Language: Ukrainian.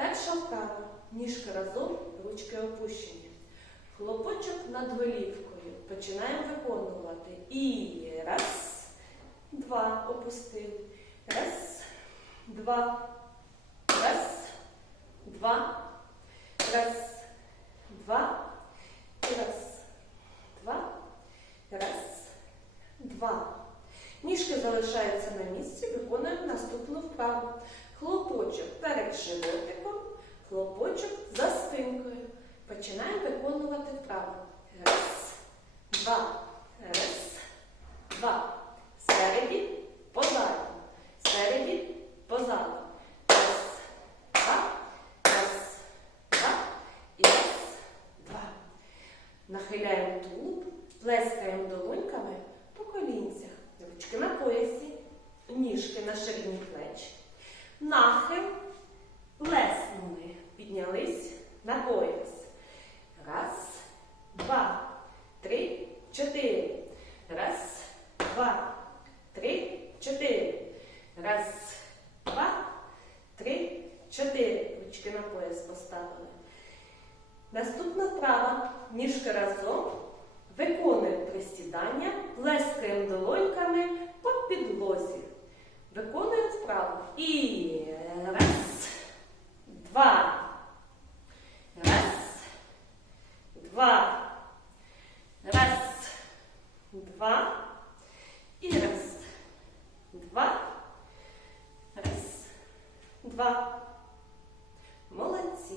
Перша вправа. Ніжки разом, ручки опущені. Хлопочок над голівкою. Починаємо виконувати. І раз, два, опустили. Раз, два, раз, два, раз, два, раз, два, раз, два. Ніжки залишаються на місці, виконуємо наступну вправу. Хлопочок перед животиком, хлопочок за спинкою. Починаємо Раз, два, раз, два. Спереді, позаду. Спереді, позаду. Раз, два, раз, два і раз, два. Нахиляємо тулуб, плескаємо долоньками по колінцях. Ручки на поясі, ніжки на ширині плеч. Нахил, плеснули, піднялись на пояс. Раз, два, три, чотири. Раз, два, три, чотири. Раз, два, три, чотири. Ручки на пояс поставили. Наступна вправа. Ніжки разом. Виконуємо присідання, плескаємо долоньками по підлозі. Виконуємо вправу. І раз, два. Раз, два. Раз, два. І раз, два. Молодці.